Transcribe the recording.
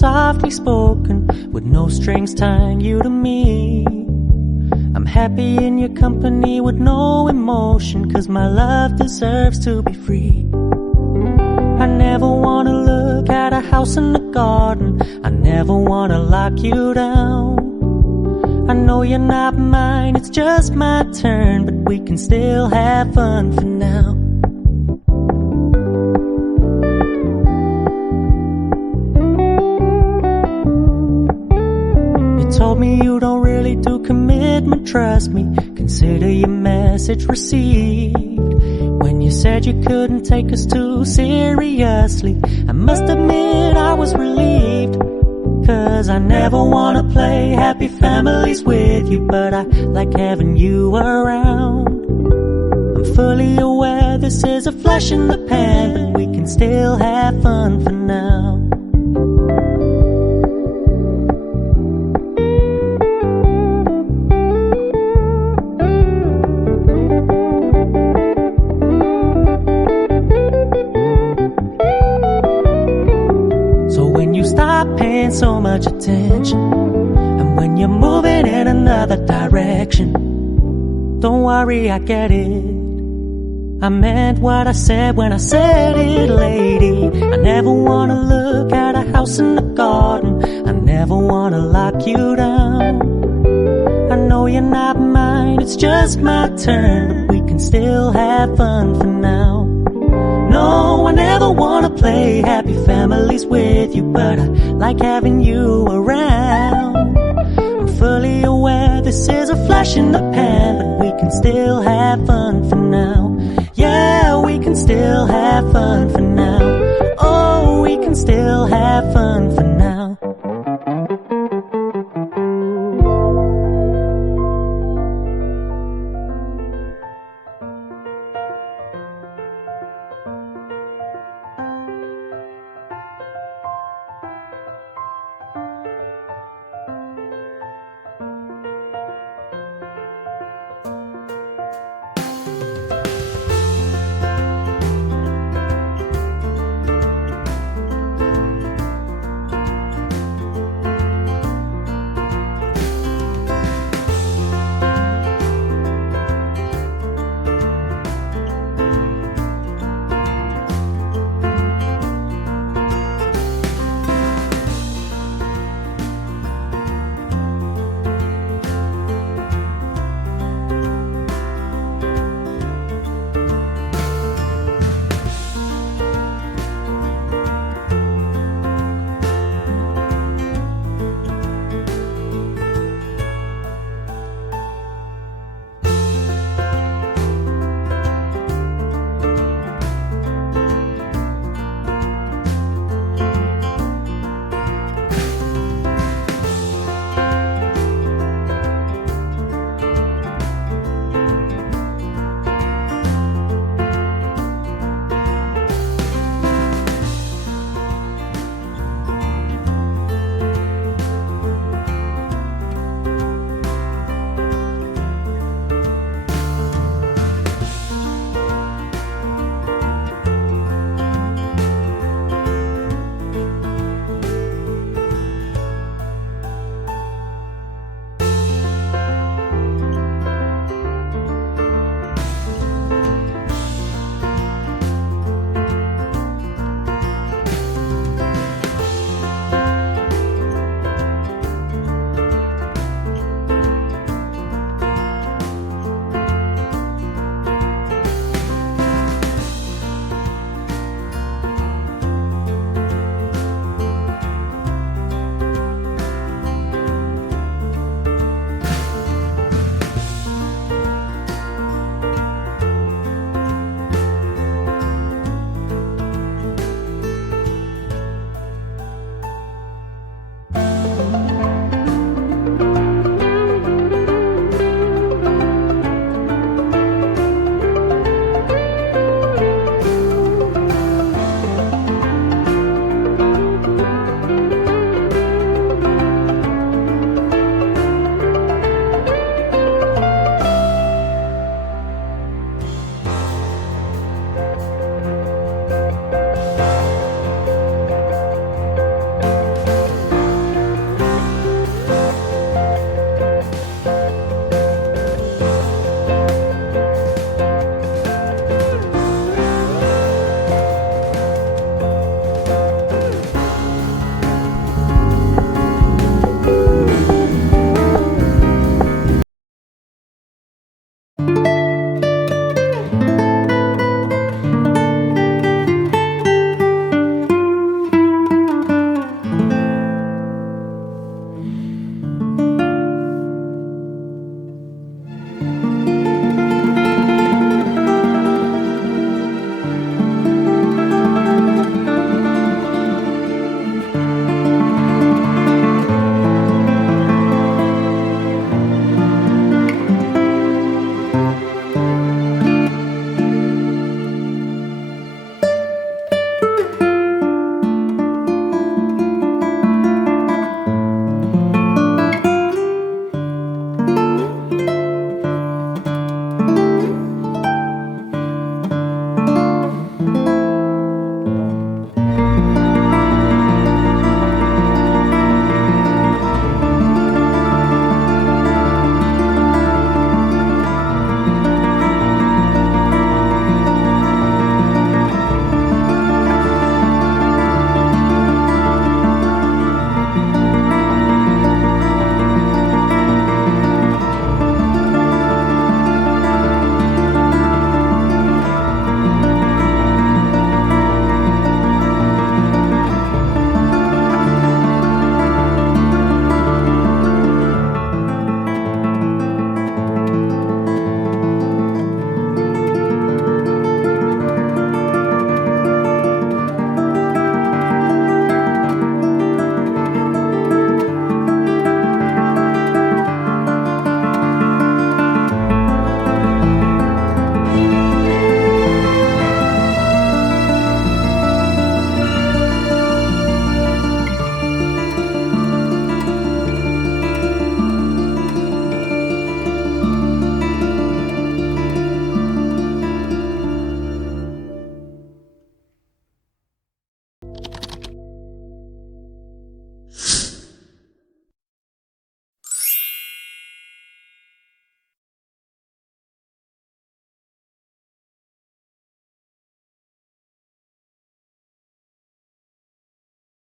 softly spoken, with no strings tying you to me. I'm happy in your company with no emotion, 'cause my love deserves to be free. I never wanna look at a house in the garden, I never wanna lock you down. I know you're not mine, it's just my turn, but we can still have fun for now. You told me you don't really do commitment, trust me, consider your message received. When you said you couldn't take us too seriously, I must admit I was relieved. 'Cause I never wanna play happy families with you, but I like having you around. I'm fully aware this is a flash in the pan, but we can still have fun for now. Stop paying so much attention, and when you're moving in another direction, don't worry, I get it. I meant what I said when I said it, lady. I never wanna look at a house in the garden, I never wanna lock you down. I know you're not mine, it's just my turn, but we can still have fun for now. No, I never wanna play happy families with you, but I like having you around. I'm fully aware this is a flash in the pan, but we can still have fun for now.